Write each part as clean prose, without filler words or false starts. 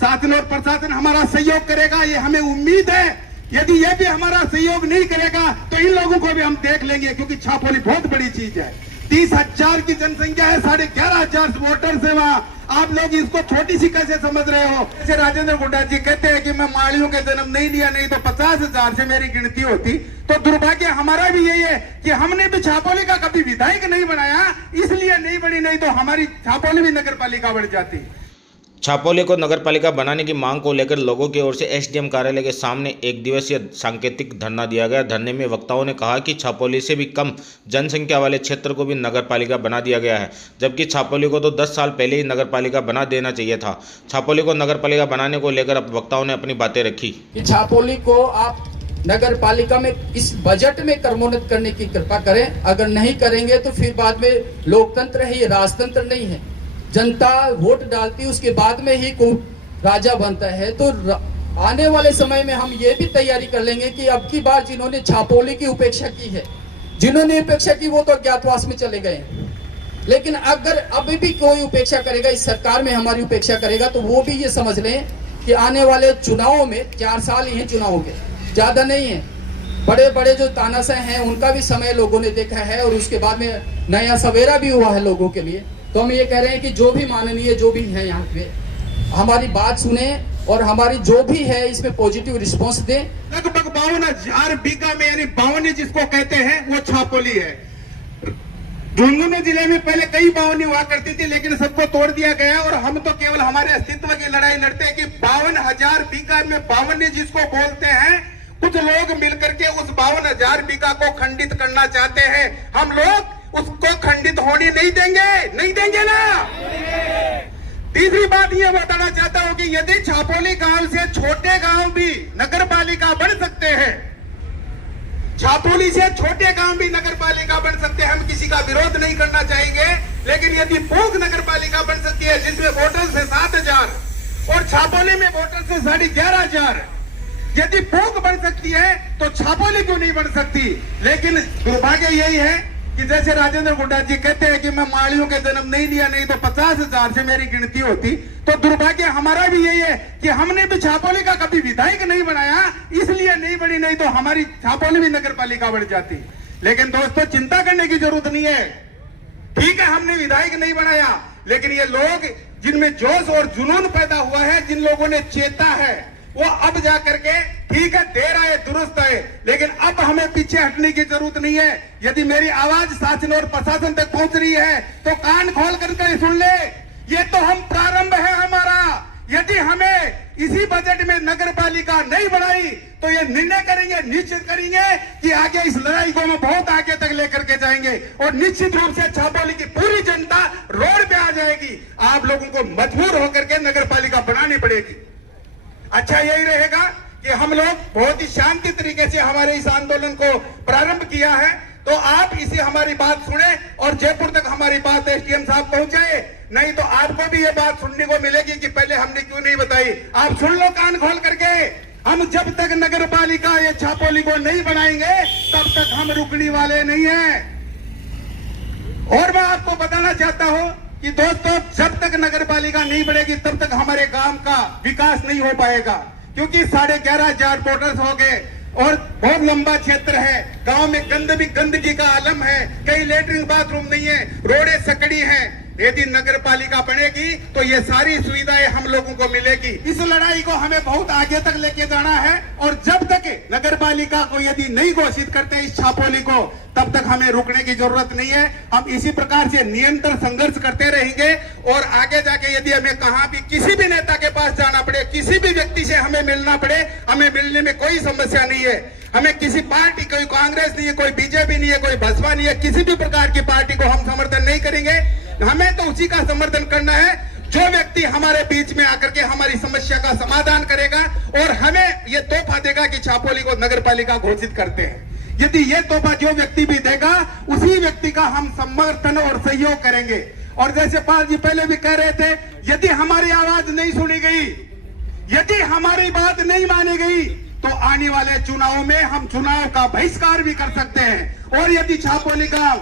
शासन और प्रशासन हमारा सहयोग करेगा, ये हमें उम्मीद है। यदि ये भी हमारा सहयोग नहीं करेगा तो इन लोगों को भी हम देख लेंगे, क्योंकि छापोली बहुत बड़ी चीज है। 30,000 की जनसंख्या है, 11,500 वोटर्स है वहाँ। आप लोग इसको छोटी सी कैसे समझ रहे हो? जैसे राजेंद्र गुड्डा जी कहते हैं कि मैं माड़ियों के जन्म नहीं लिया, नहीं तो 50,000 से मेरी गिनती होती। तो दुर्भाग्य हमारा भी यही है कि हमने भी छापोली का कभी विधायक नहीं बनाया, इसलिए नहीं बनी, नहीं तो हमारी छापोली भी नगर पालिका बन जाती। छापोली को नगरपालिका बनाने की मांग को लेकर लोगों की ओर से एसडीएम कार्यालय के सामने एक दिवसीय सांकेतिक धरना दिया गया। धरने में वक्ताओं ने कहा कि छापोली से भी कम जनसंख्या वाले क्षेत्र को भी नगरपालिका बना दिया गया है, जबकि छापोली को तो 10 साल पहले ही नगरपालिका बना देना चाहिए था। छापोली को नगरपालिका बनाने को लेकर वक्ताओं ने अपनी बातें रखी। छापोली को आप नगर पालिका में इस बजट में क्रमोन्नत करने की कृपा करें। अगर नहीं करेंगे तो फिर बाद में लोकतंत्र है, ये राजतंत्र नहीं है। जनता वोट डालती है, उसके बाद में ही कोई राजा बनता है। तो आने वाले समय में हम ये भी तैयारी कर लेंगे कि अब की बार जिन्होंने छापोली की उपेक्षा की है, जिन्होंने उपेक्षा की वो तो अज्ञातवास में चले गए। लेकिन अगर अभी भी कोई उपेक्षा करेगा, इस सरकार में हमारी उपेक्षा करेगा, तो वो भी ये समझ लें कि आने वाले चुनावों में 4 साल ही हैं चुनावों के, ज्यादा नहीं है। बड़े बड़े जो तानाशाह हैं उनका भी समय लोगों ने देखा है और उसके बाद में नया सवेरा भी हुआ है लोगों के लिए। तो हम ये कह रहे हैं कि जो भी माननीय जो भी है यहाँ पे हमारी बात सुने और हमारी जो भी है इसमें पॉजिटिव रिस्पांस दें। लगभग 52,000 बीघा में, यानी 52 जिसको कहते हैं, वो छापोली है। झुंझुनू जिले में पहले कई बावनी हुआ करती थी, लेकिन सबको तोड़ दिया गया और हम तो केवल हमारे अस्तित्व की लड़ाई लड़ते हैं कि 52,000 बीघा में 52 जिसको बोलते हैं, कुछ लोग मिलकर के उस 52,000 बीघा को खंडित करना चाहते हैं। हम लोग उसको खंडित होने नहीं देंगे, नहीं देंगे ना। तीसरी बात यह बताना चाहता हूं कि यदि छापोली गांव से छोटे गांव भी नगर पालिका बन सकते हैं, छापोली से छोटे गांव भी नगर पालिका बन सकते हैं, हम किसी का विरोध नहीं करना चाहेंगे। लेकिन यदि पोंग नगर पालिका बन सकती है जिसमें वोटर्स है 7,000 और छापोली में वोटर्स है 11,500, यदि पोंग बन सकती है तो छापोली क्यों नहीं बन सकती? लेकिन दुर्भाग्य यही है कि जैसे राजेंद्र गुड्डा जी कहते हैं कि मैं माड़ियों के जन्म नहीं लिया, नहीं तो 50,000 से मेरी गिनती होती। तो दुर्भाग्य हमारा भी यही है कि हमने भी छापोली का कभी विधायक नहीं बनाया, इसलिए नहीं बनी, नहीं तो हमारी छापोली भी नगर पालिका बन जाती। लेकिन दोस्तों, चिंता करने की जरूरत नहीं है। ठीक है, हमने विधायक नहीं बनाया, लेकिन ये लोग जिनमें जोश और जुनून पैदा हुआ है, जिन लोगों ने चेता है, वो अब जा करके ठीक है, देर आए दुरुस्त है, लेकिन अब हमें पीछे हटने की जरूरत नहीं है। यदि मेरी आवाज शासन और प्रशासन तक पहुंच रही है तो कान खोल करके सुन ले, ये तो हम प्रारंभ है हमारा। यदि हमें इसी बजट में नगर पालिका नहीं बनाई तो ये निर्णय करेंगे, निश्चित करेंगे कि आगे इस लड़ाई को हम बहुत आगे तक लेकर के जाएंगे और निश्चित रूप से छापोली की पूरी जनता रोड पे आ जाएगी। आप लोगों को मजबूर होकर के नगर पालिका बनानी पड़ेगी। अच्छा यही रहेगा कि हम लोग बहुत ही शांति तरीके से हमारे इस आंदोलन को प्रारंभ किया है, तो आप इसी हमारी बात सुने और जयपुर तक हमारी बात एसडीएम साहब पहुंचाए। नहीं तो आपको भी ये बात सुनने को मिलेगी कि पहले हमने क्यों नहीं बताई। आप सुन लो कान खोल करके। हम जब तक नगर पालिका ये छापोली को नहीं बनाएंगे तब तक हम रुकने वाले नहीं है। और मैं आपको बताना चाहता हूं कि दोस्तों, जब तक नगर पालिका नहीं बढ़ेगी तब तक हमारे गांव का विकास नहीं हो पाएगा, क्योंकि 11,500 वोटर्स हो गए और बहुत लंबा क्षेत्र है। गांव में गंदगी का आलम है, कई लेटरिन बाथरूम नहीं है, रोडें सकड़ी हैं। यदि नगर पालिका बनेगी तो ये सारी सुविधाएं हम लोगों को मिलेगी। इस लड़ाई को हमें बहुत आगे तक लेके जाना है और जब तक नगर पालिका को यदि नहीं घोषित करते इस छापोली को, तब तक हमें रुकने की जरूरत नहीं है। हम इसी प्रकार से निरंतर संघर्ष करते रहेंगे और आगे जाके यदि हमें कहाँ भी किसी भी नेता के पास जाना पड़े, किसी भी व्यक्ति से हमें मिलना पड़े, हमें मिलने में कोई समस्या नहीं है। हमें किसी पार्टी, कोई कांग्रेस नहीं है, कोई बीजेपी नहीं है, कोई भाजपा नहीं है, किसी भी प्रकार की पार्टी को हम समर्थन नहीं करेंगे। हमें तो उसी का समर्थन करना है जो व्यक्ति हमारे बीच में आकर के हमारी समस्या का समाधान करेगा और हमें ये तोहफा देगा कि छापोली को नगर पालिका घोषित करते हैं। यदि ये तोहफा जो व्यक्ति भी देगा उसी व्यक्ति का हम समर्थन और सहयोग करेंगे। और जैसे पाल जी पहले भी कह रहे थे, यदि हमारी आवाज नहीं सुनी गई, यदि हमारी बात नहीं मानी गई तो आने वाले चुनाव में हम चुनाव का बहिष्कार भी कर सकते हैं। और यदि छापोली का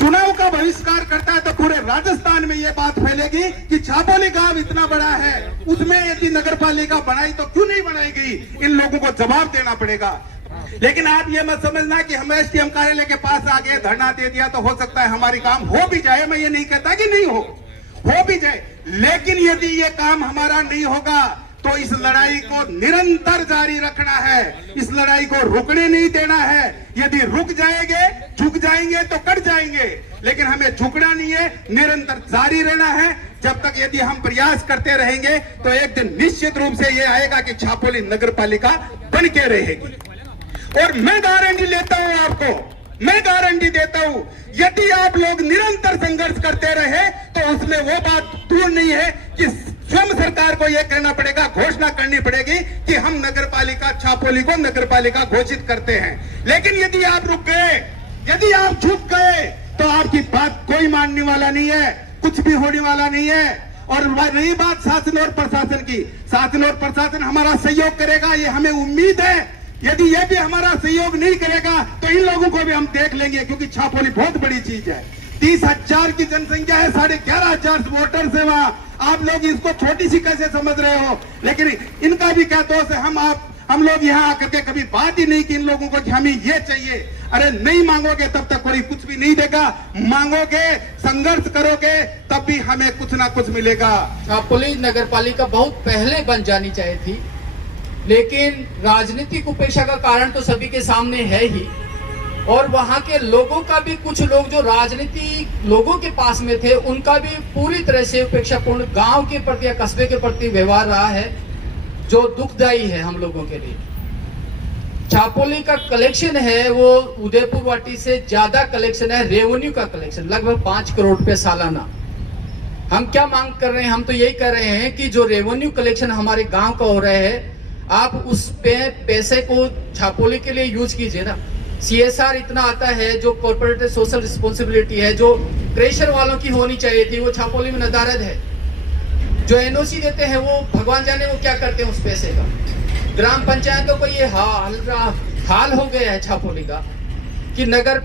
चुनाव का बहिष्कार करता है तो पूरे राजस्थान में ये बात फैलेगी कि छापोली गांव इतना बड़ा है, उसमें यदि नगर पालिका बनाई तो क्यों नहीं बनाई गई, इन लोगों को जवाब देना पड़ेगा। लेकिन आप ये मत समझना कि हम एसडीएम कार्यालय के पास आ गए, धरना दे दिया तो हो सकता है हमारी काम हो भी जाए। मैं ये नहीं कहता कि नहीं हो भी जाए, लेकिन यदि ये काम हमारा नहीं होगा तो इस लड़ाई को निरंतर जारी रखना है, इस लड़ाई को रुकने नहीं देना है। यदि रुक जाएंगे, झुक जाएंगे तो कट जाएंगे, लेकिन हमें झुकना नहीं है, निरंतर जारी रहना है। जब तक यदि हम प्रयास करते रहेंगे तो एक दिन निश्चित रूप से ये आएगा कि छापोली नगर पालिका बन के रहेगी। और मैं गारंटी लेता हूं आपको, मैं गारंटी देता हूं, यदि आप लोग निरंतर संघर्ष करते रहे तो उसमें वो बात दूर नहीं है कि स्वयं सरकार को यह कहना पड़ेगा, घोषणा करनी पड़ेगी कि हम नगरपालिका छापोली को नगरपालिका घोषित करते हैं। लेकिन यदि आप रुक गए, यदि आप झुक गए तो आपकी बात कोई मानने वाला नहीं है, कुछ भी होने वाला नहीं है। और रही बात शासन और प्रशासन की, शासन और प्रशासन हमारा सहयोग करेगा, ये हमें उम्मीद है। यदि ये भी हमारा सहयोग नहीं करेगा तो इन लोगों को भी हम देख लेंगे, क्योंकि छापोली बहुत बड़ी चीज है। 30,000 की जनसंख्या है, 11,500 वोटर्स है वहां। आप लोग इसको छोटी सी कैसे समझ रहे हो, लेकिन इनका भी क्या दोष है। हम लोग यहाँ आकर के कभी बात ही नहीं की इन लोगों को कि हमें ये चाहिए। अरे नहीं मांगोगे तब तक कोई कुछ भी नहीं देगा, मांगोगे, संघर्ष करोगे तब भी हमें कुछ ना कुछ मिलेगा। छापोली नगर पालिका बहुत पहले बन जानी चाहिए थी, लेकिन राजनीतिक उपेक्षा का कारण तो सभी के सामने है ही, और वहां के लोगों का भी, कुछ लोग जो राजनीति लोगों के पास में थे उनका भी पूरी तरह से उपेक्षापूर्ण गांव के प्रति या कस्बे के प्रति व्यवहार रहा है, जो दुखदायी है हम लोगों के लिए। छापोली का कलेक्शन है वो उदयपुर वाटी से ज्यादा कलेक्शन है, रेवेन्यू का कलेक्शन लगभग 5 करोड़ रुपए सालाना। हम क्या मांग कर रहे हैं, हम तो यही कर रहे हैं कि जो रेवेन्यू कलेक्शन हमारे गांव का हो रहा है, आप उस पे पैसे को छापोली के लिए यूज कीजिए ना। CSR इतना आता है, जो कॉर्पोरेट सोशल रिस्पॉन्सिबिलिटी है, जो क्रेशर वालों की होनी चाहिए थी, वो छापोली में नदारद है। जो NOC देते हैं वो भगवान जाने वो क्या करते हैं उस पैसे का। ग्राम पंचायतों को ये हाल हो गया है छापोली का कि नगर,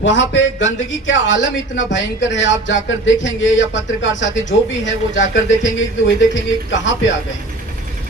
वहां पे गंदगी क्या आलम इतना भयंकर है। आप जाकर देखेंगे, या पत्रकार साथी जो भी है वो जाकर देखेंगे तो वही देखेंगे कहाँ पे आ गए हैं।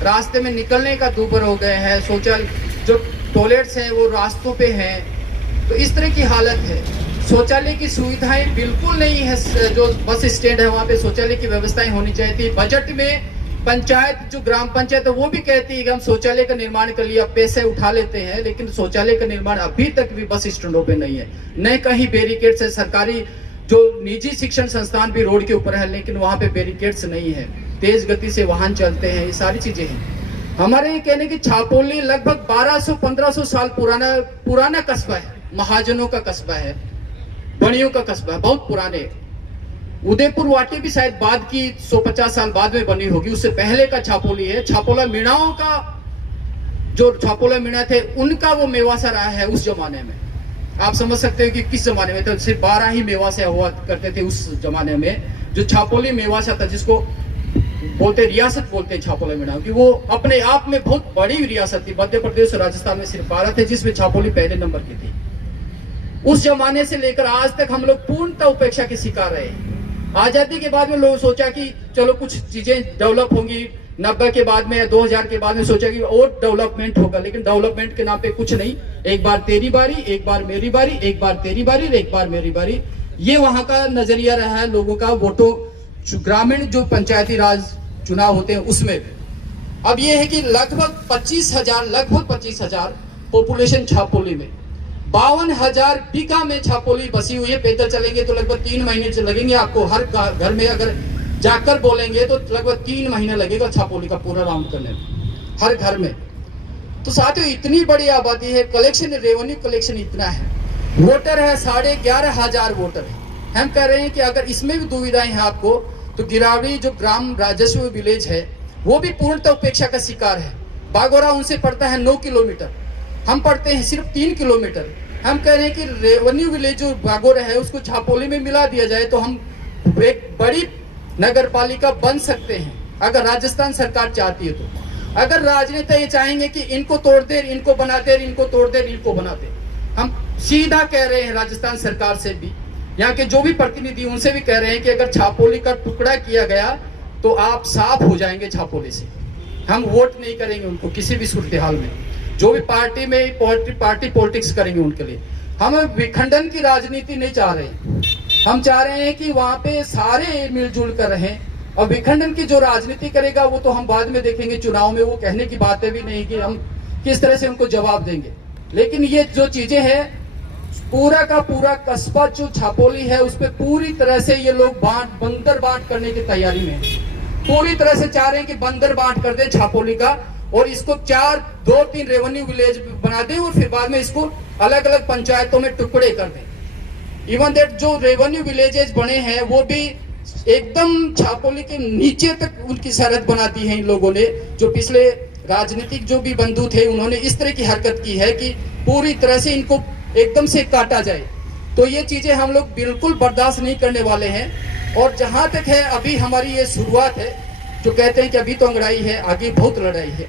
रास्ते में निकलने का दूभर हो गए हैं, शौचालय जो टॉयलेट्स हैं वो रास्तों पे हैं, तो इस तरह की हालत है। शौचालय की सुविधाएं बिल्कुल नहीं है, जो बस स्टैंड है वहाँ पे शौचालय की व्यवस्थाएं होनी चाहिए थी। बजट में पंचायत, जो ग्राम पंचायत है वो भी कहती है कि हम शौचालय का निर्माण कर लिया, पैसे उठा लेते हैं, लेकिन शौचालय का निर्माण अभी तक भी बस स्टैंडों पे नहीं है। न कहीं बैरिकेड्स है, सरकारी जो निजी शिक्षण संस्थान भी रोड के ऊपर है, लेकिन वहाँ पे बैरिकेड्स नहीं है, तेज गति से वाहन चलते हैं, ये सारी चीजें हैं। हमारे ये कहने की छापोली लगभग 1200-1500 साल पुराना कस्बा है, महाजनों का कस्बा है, बड़ियों का कस्बा है, बहुत पुराने। उदयपुर वाटी भी शायद बाद की 150 साल बाद में बनी होगी, उससे पहले का छापोली है। छापोला मीणाओं का, जो छापोला मीणा थे उनका वो मेवासा रहा है उस जमाने में। आप समझ सकते हो कि किस जमाने में, तो सिर्फ 12 ही मेवासा हुआ करते थे उस जमाने में। जो छापोली मेवासा था, जिसको बोलते रियासत बोलते हैं छापोला मीणा की, वो अपने आप में बहुत बड़ी रियासत थी। मध्य प्रदेश और राजस्थान में सिर्फ 12 थे, जिसमें छापोली पहले नंबर की थी। उस जमाने से लेकर आज तक हम लोग पूर्णतः उपेक्षा के शिकार रहे। आजादी के बाद में लोग सोचा कि चलो कुछ चीजें डेवलप होंगी, 90 के बाद में या 2000 के बाद में सोचा कि और डेवलपमेंट होगा, लेकिन डेवलपमेंट के नाम पे कुछ नहीं। एक बार तेरी बारी, एक बार मेरी बारी, एक बार तेरी बारी, एक बार मेरी बारी, ये वहां का नजरिया रहा है लोगों का। वोटों, ग्रामीण जो पंचायती राज चुनाव होते हैं उसमें अब ये है कि लगभग 25,000 पॉपुलेशन छापोली में, 52,000 बीघा में छापोली बसी हुई है। पैदल चलेंगे तो लगभग 3 महीने लगेंगे आपको। हर घर में अगर जाकर बोलेंगे तो लगभग 3 महीने लगेगा छापोली का पूरा राउंड करने में, हर घर में। तो साथियों, इतनी बड़ी आबादी है, कलेक्शन, रेवेन्यू कलेक्शन इतना है, वोटर है 11,500 वोटर है। हम कह रहे हैं कि अगर इसमें भी दुविधाएं हैं आपको, तो गिरावड़ी जो ग्राम राजस्व विलेज है वो भी पूर्णतः उपेक्षा का शिकार है। बागोरा उनसे पड़ता है 9 किलोमीटर, हम पढ़ते हैं सिर्फ 3 किलोमीटर। हम कह रहे हैं कि रेवेन्यू विलेज जो बागोरा है उसको छापोली में मिला दिया जाए तो हम एक बड़ी नगर पालिका बन सकते हैं, अगर राजस्थान सरकार चाहती है तो। अगर राजनेता ये चाहेंगे कि इनको तोड़ दे, इनको बना दे, इनको तोड़ दे, इनको बना दे, हम सीधा कह रहे हैं राजस्थान सरकार से भी, यहाँ के जो भी प्रतिनिधि उनसे भी कह रहे हैं कि अगर छापोली का टुकड़ा किया गया तो आप साफ हो जाएंगे छापोली से। हम वोट नहीं करेंगे उनको किसी भी सूरत हाल में, जो भी पार्टी में पार्टी पॉलिटिक्स करेंगे उनके लिए। हम विखंडन की राजनीति नहीं चाह रहे हैं, हम चाह रहे हैं कि वहाँ पे सारे मिलजुल कर रहें। और विखंडन की जो राजनीति करेगा वो तो हम बाद में देखेंगे चुनाव में, वो कहने की बातें भी नहीं कि हम किस तरह से उनको जवाब देंगे। लेकिन ये जो चीजें हैं, पूरा का पूरा कस्बा जो छापोली है उस पर पूरी तरह से ये लोग बंदर बांट करने की तैयारी में है। पूरी तरह से चाह रहे हैं कि बंदर बांट कर दे छापोली का, और इसको 2-3 रेवेन्यू विलेज बना दें और फिर बाद में इसको अलग अलग पंचायतों में टुकड़े कर दें। इवन दैट जो रेवेन्यू विलेजेस बने हैं वो भी एकदम छापोली के नीचे तक उनकी सरहद बना दी है इन लोगों ने। जो पिछले राजनीतिक जो भी बंधु थे उन्होंने इस तरह की हरकत की है कि पूरी तरह से इनको एकदम से काटा जाए। तो ये चीजें हम लोग बिल्कुल बर्दाश्त नहीं करने वाले हैं। और जहां तक है अभी हमारी ये शुरुआत है, जो कहते हैं कि अभी तो अंगड़ाई है, आगे बहुत लड़ाई है।